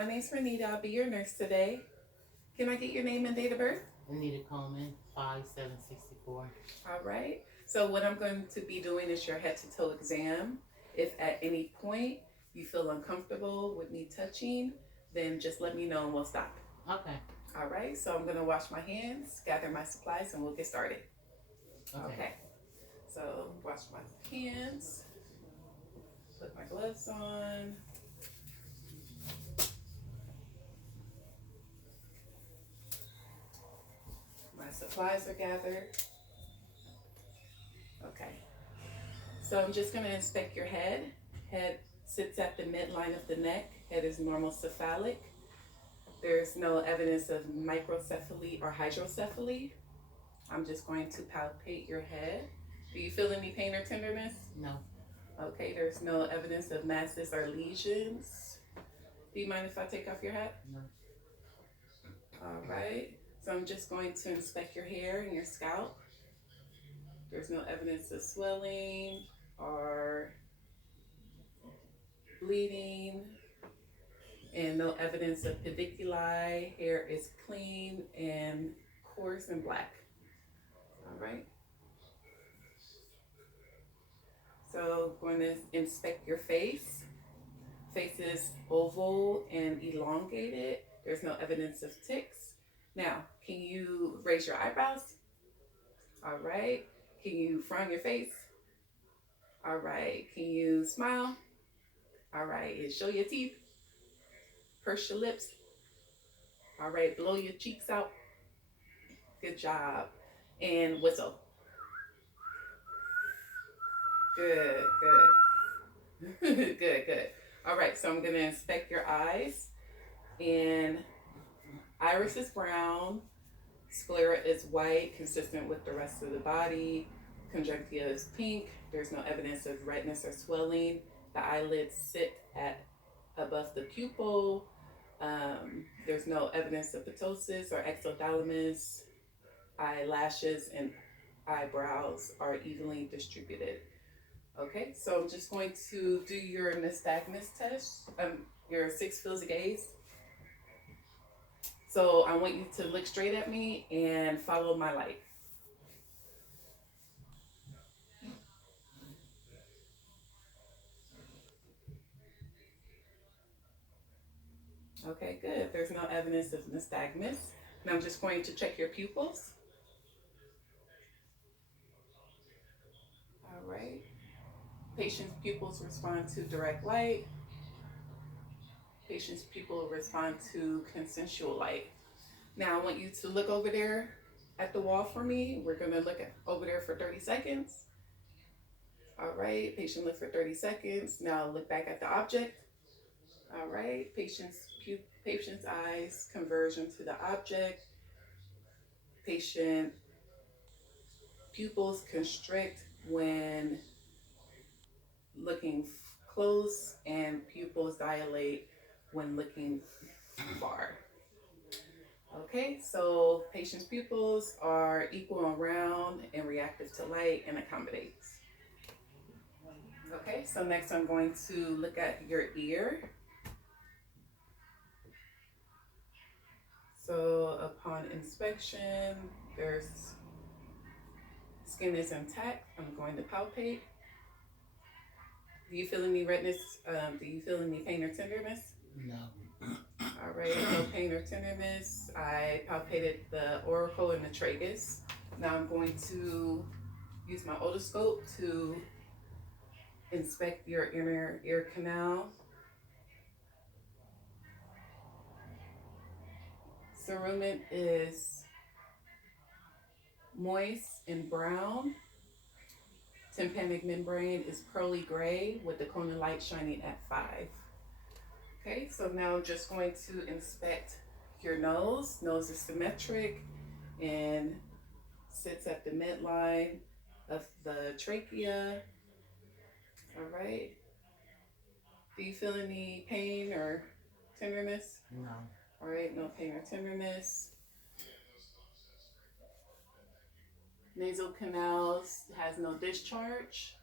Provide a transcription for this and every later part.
My name's Renita. I'll be your nurse today. Can I get your name and date of birth? Anita Coleman, 5764. All right. So what I'm going to be doing is your head to toe exam. If at any point you feel uncomfortable with me touching, then just let me know and we'll stop. Okay. All right. So I'm going to wash my hands, gather my supplies, and we'll get started. Okay. So wash my hands, put my gloves on. My supplies are gathered. Okay. So I'm just going to inspect your head. Head sits at the midline of the neck. Head is normal cephalic. There's no evidence of microcephaly or hydrocephaly. I'm just going to palpate your head. Do you feel any pain or tenderness? No. Okay, there's no evidence of masses or lesions. Do you mind if I take off your hat? No. All right. So I'm just going to inspect your hair and your scalp. There's no evidence of swelling or bleeding, and no evidence of pediculi. Hair is clean and coarse and black. All right. So I'm going to inspect your face. Face is oval and elongated. There's no evidence of tics. Now, can you raise your eyebrows? All right. Can you frown your face? All right. Can you smile? All right. And show your teeth. Purse your lips. All right. Blow your cheeks out. Good job. And whistle. Good, good. Good, good. All right. So I'm going to inspect your eyes. And iris is brown. Sclera is white, consistent with the rest of the body. Conjunctiva is pink. There's no evidence of redness or swelling. The eyelids sit at above the pupil. There's no evidence of ptosis or exothalamus. Eyelashes and eyebrows are evenly distributed. Okay, so I'm just going to do your nystagmus test, your 6 fields of gaze. So I want you to look straight at me and follow my light. Okay, good. There's no evidence of nystagmus. Now I'm just going to check your pupils. All right. Patient's pupils respond to direct light. Patient's pupil respond to consensual light. Now I want you to look over there at the wall for me. We're going to look over there for 30 seconds. All right. Patient look for 30 seconds. Now look back at the object. All right. Patient's eyes conversion to the object. Patient pupils constrict when looking close, and pupils dilate when looking far. Okay, so patient's pupils are equal and round and reactive to light and accommodates. Okay, so next I'm going to look at your ear. So upon inspection, there's skin is intact. I'm going to palpate. Do you feel any redness? Do you feel any pain or tenderness? No. All right, no pain or tenderness. I palpated the auricle and the tragus. Now I'm going to use my otoscope to inspect your inner ear canal. Cerumen is moist and brown. Tympanic membrane is pearly gray with the cone of light shining at 5. Okay, so now I'm just going to inspect your nose. Nose is symmetric and sits at the midline of the trachea. All right. Do you feel any pain or tenderness? No. All right, no pain or tenderness. Nasal canals has no discharge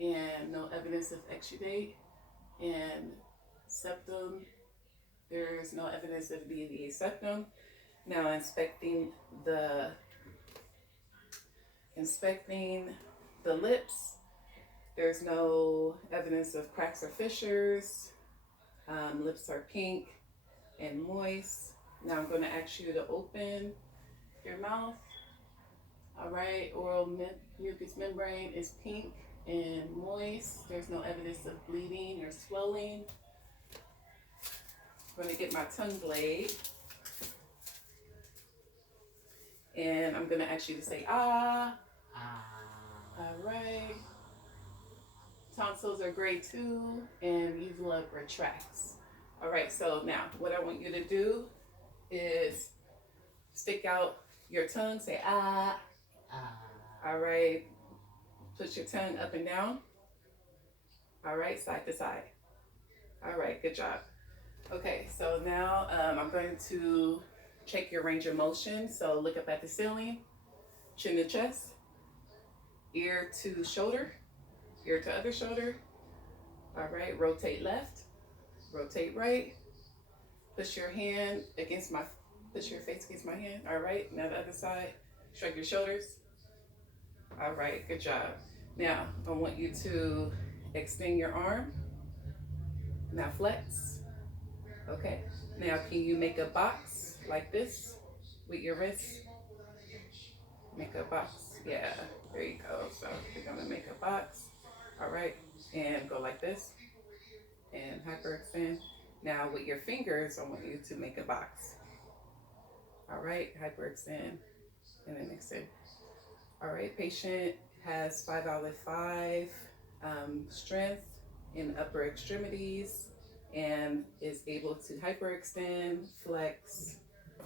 and no evidence of exudate. And septum There's no evidence of deviated septum. Now the inspecting the lips. There's no evidence of cracks or fissures. Lips are pink and moist. Now I'm going to ask you to open your mouth. All right, mucous membrane is pink and moist. There's no evidence of bleeding or swelling. I'm going to get my tongue blade. And I'm going to ask you to say, ah. All right. Tonsils are gray too, and uvula retracts. All right, so now what I want you to do is stick out your tongue, say ah. All right, put your tongue up and down. All right, side to side. All right, good job. Okay, so now I'm going to check your range of motion. So look up at the ceiling, chin to chest, ear to shoulder, ear to other shoulder. All right, rotate left, rotate right. Push your face against my hand. All right, now the other side. Shrug your shoulders. All right, good job. Now I want you to extend your arm. Now flex. Okay. Now can you make a box like this with your wrist? Make a box. Yeah, there you go. So you're gonna make a box. All right, and go like this and hyperextend. Now with your fingers, I want you to make a box. All right, hyperextend and then extend. All right, patient has 5 out of 5 strength in upper extremities and is able to hyperextend, flex,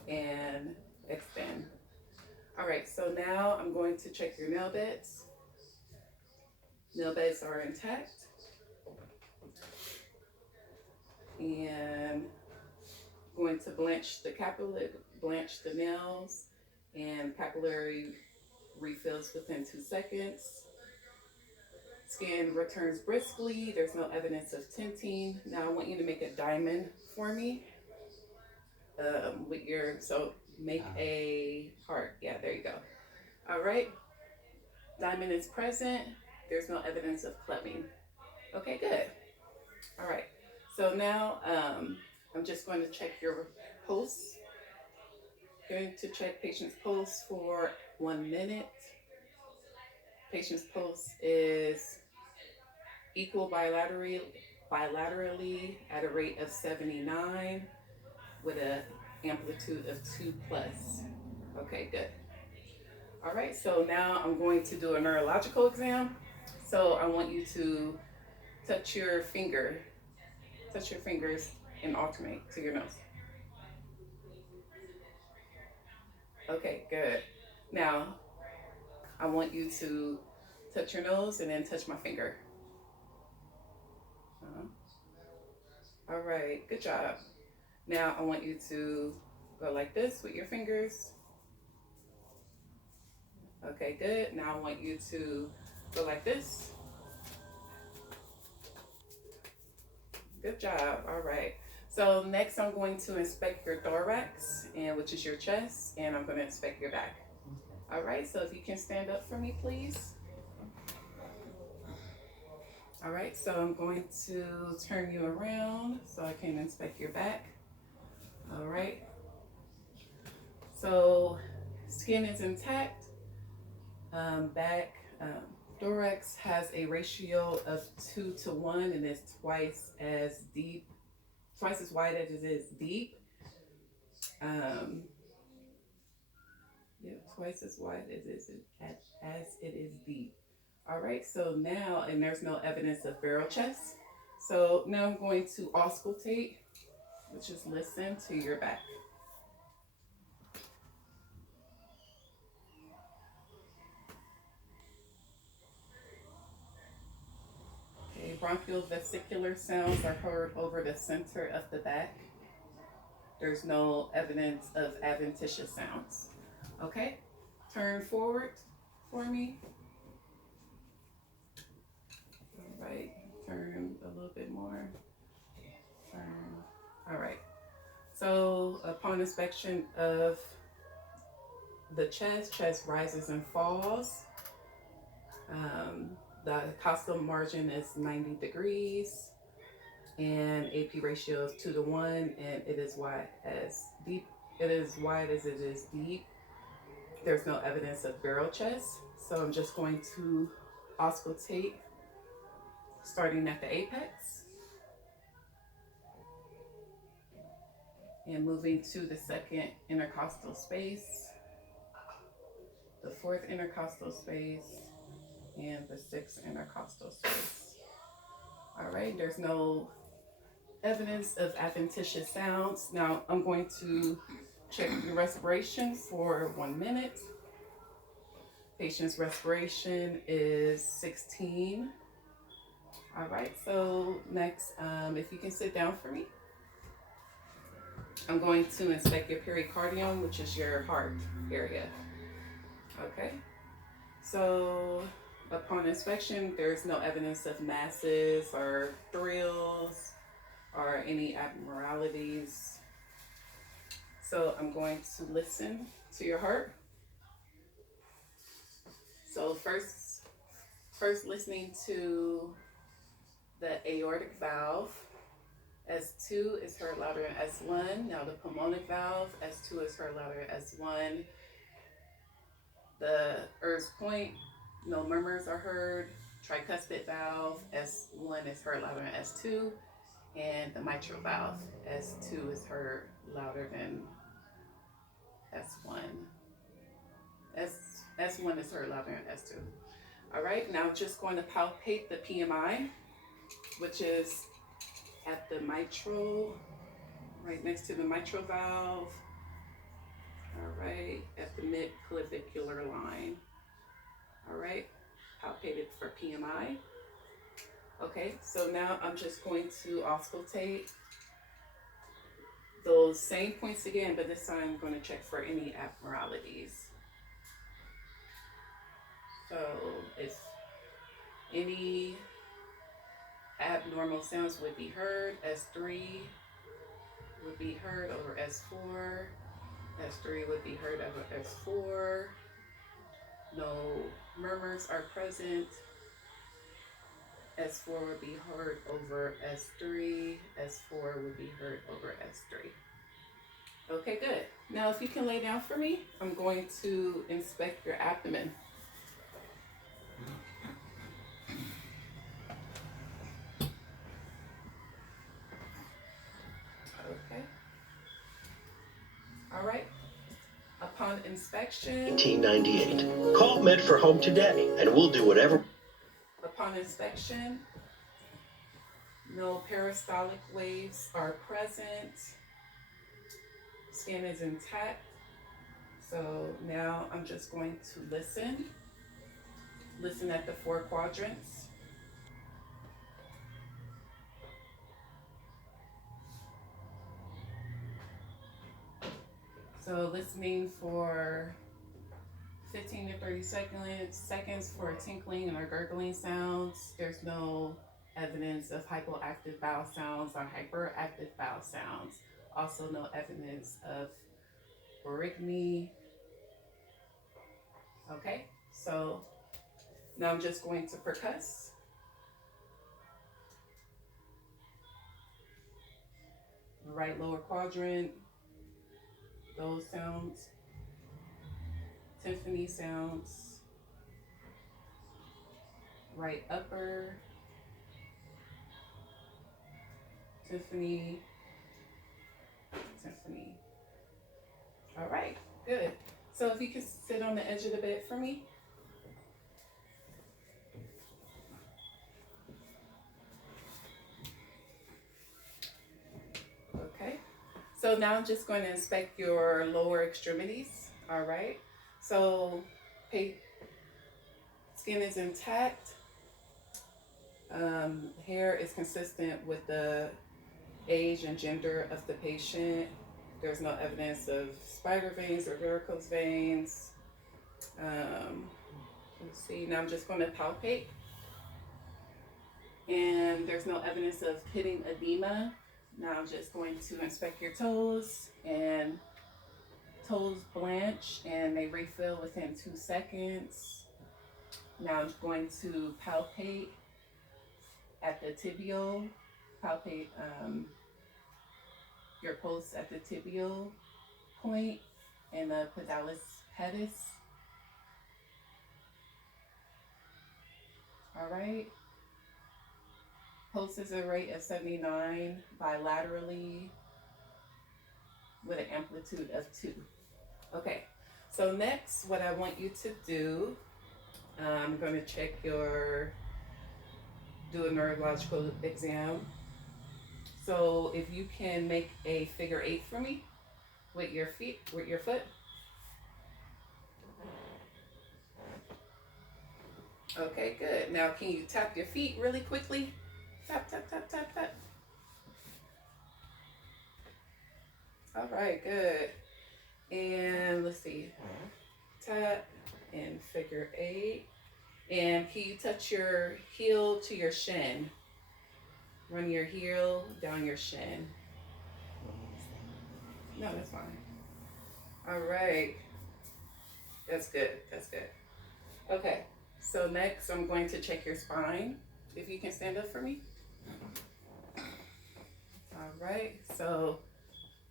and extend. All right, so now I'm going to check your nail beds. Nail beds are intact. And going to blanch the nails, and capillary refills within 2 seconds. Skin returns briskly. There's no evidence of tinting. Now I want you to make a diamond for me. Make a heart. Yeah, there you go. All right. Diamond is present. There's no evidence of clubbing. Okay, good. All right. So now I'm just going to check your pulse. Going to check patient's pulse for 1 minute. Patient's pulse is equal bilaterally at a rate of 79 with an amplitude of 2+. Okay, good. All right, so now I'm going to do a neurological exam. So I want you to touch your fingers and alternate to your nose. Okay, good. Now I want you to touch your nose and then touch my finger. All right, good job. Now I want you to go like this with your fingers. Okay, good. Now I want you to go like this. Good job. All right. So next I'm going to inspect your thorax, which is your chest, and I'm going to inspect your back. All right, so if you can stand up for me, please. All right, so I'm going to turn you around so I can inspect your back. All right. So skin is intact. Back, thorax has a ratio of 2 to 1 and is twice as wide as it is deep. Twice as wide as it is deep. All right, so now, and there's no evidence of barrel chest. So now I'm going to auscultate, which is listen to your back. Okay, bronchial vesicular sounds are heard over the center of the back. There's no evidence of adventitious sounds. Okay, turn forward for me. All right, turn a little bit more. Turn. All right. So upon inspection of the chest rises and falls. The costal margin is 90 degrees and AP ratio is 2 to 1, and it is wide as deep. It is wide as it is deep. There's no evidence of barrel chest. So I'm just going to auscultate starting at the apex and moving to the second intercostal space, the fourth intercostal space, and the sixth intercostal space. All right, there's no evidence of adventitious sounds. Now I'm going to check your respiration for 1 minute. Patient's respiration is 16. All right, so next, if you can sit down for me. I'm going to inspect your pericardium, which is your heart area. Okay, so upon inspection, there's no evidence of masses or thrills or any abnormalities. So I'm going to listen to your heart. So first listening to the aortic valve. S2 is heard louder than S1. Now the pulmonic valve, S2 is heard louder than S1. The Erb's point, no murmurs are heard. Tricuspid valve, S1 is heard louder than S2. And the mitral valve, S2 is heard louder than S1. S1 is heard louder than S2. All right, now just going to palpate the PMI, which is at the mitral, right next to the mitral valve. All right, at the mid-clavicular line. All right, palpated for PMI. Okay, so now I'm just going to auscultate those same points again, but this time I'm going to check for any abnormalities. So if any abnormal sounds would be heard, S3 would be heard over S4, S3 would be heard over S4, no murmurs are present, S4 would be heard over S3, S4 would be heard over S3. Okay, good. Now if you can lay down for me, I'm going to inspect your abdomen. Okay. All right. Upon inspection. 1998. Call Medford Home today and we'll do whatever. Upon inspection, no peristaltic waves are present. Skin is intact. So now I'm just going to listen. Listen at the 4 quadrants. So listening for 15 to 30 seconds for tinkling or gurgling sounds. There's no evidence of hypoactive bowel sounds or hyperactive bowel sounds. Also no evidence of origamy. Okay, so now I'm just going to percuss. Right lower quadrant, those sounds. Timpani sounds. Right upper, timpani. All right, good. So if you could sit on the edge of the bed for me. Okay, so now I'm just going to inspect your lower extremities. All right, so skin is intact. Hair is consistent with the age and gender of the patient. There's no evidence of spider veins or varicose veins. Let's see, now I'm just going to palpate. And there's no evidence of pitting edema, Now I'm just going to inspect your toes, and toes blanch and they refill within 2 seconds. Now I'm going to palpate at the tibial, palpate your post at the tibial point and the pedalis pedis. All right. Pulse is a rate of 79 bilaterally with an amplitude of 2. Okay, so next what I want you to do, I'm going to check do a neurological exam. So if you can make a figure 8 for me with your foot. Okay, good. Now can you tap your feet really quickly? Tap, tap, tap, tap, tap. All right, good. And let's see. Tap and figure 8. And can you touch your heel to your shin? Run your heel down your shin. No, that's fine. All right. That's good. That's good. Okay. So next I'm going to check your spine. If you can stand up for me. All right. So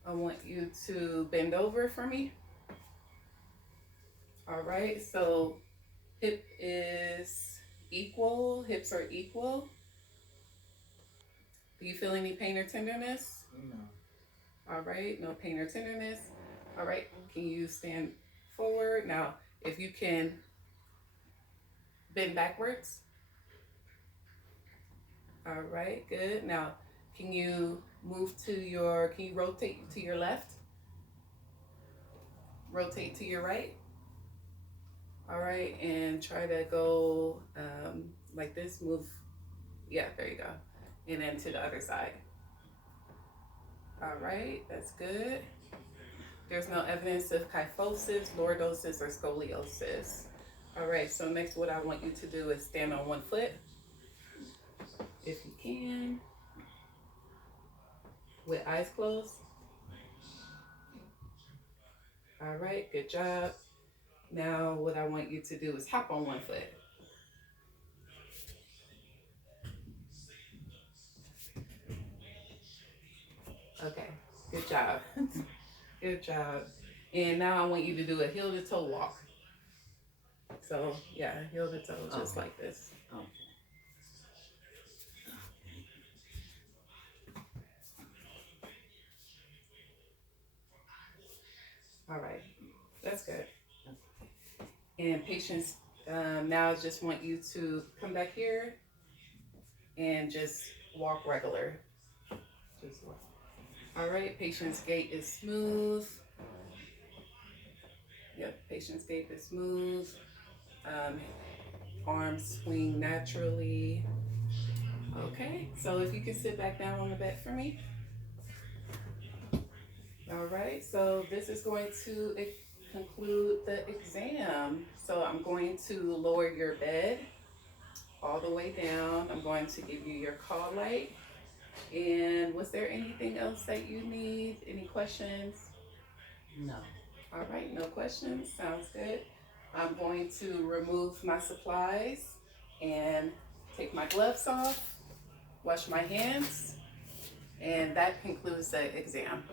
I want you to bend over for me. All right. So hip is equal. Hips are equal. Do you feel any pain or tenderness? No. All right. No pain or tenderness. All right. Can you stand forward? Now, if you can bend backwards. All right. Good. Now, can you can you rotate to your left? Rotate to your right. All right, and try to go like this, move, yeah, there you go. And then to the other side. All right, that's good. There's no evidence of kyphosis, lordosis, or scoliosis. All right, so next what I want you to do is stand on one foot, if you can, with eyes closed. All right, good job. Now what I want you to do is hop on one foot. Okay, good job. Good job. And now I want you to do a heel to toe walk. So yeah, heel to toe, just like this. Okay. All right, that's good. And patients, now I just want you to come back here and just walk regular. Just walk. All right, patient's gait is smooth. Yep, patient's gait is smooth. Arms swing naturally. Okay, so if you can sit back down on the bed for me. All right, so this is going to conclude the exam. So I'm going to lower your bed all the way down. I'm going to give you your call light. And was there anything else that you need? Any questions? No. All right, no questions. Sounds good. I'm going to remove my supplies and take my gloves off, wash my hands, and that concludes the exam.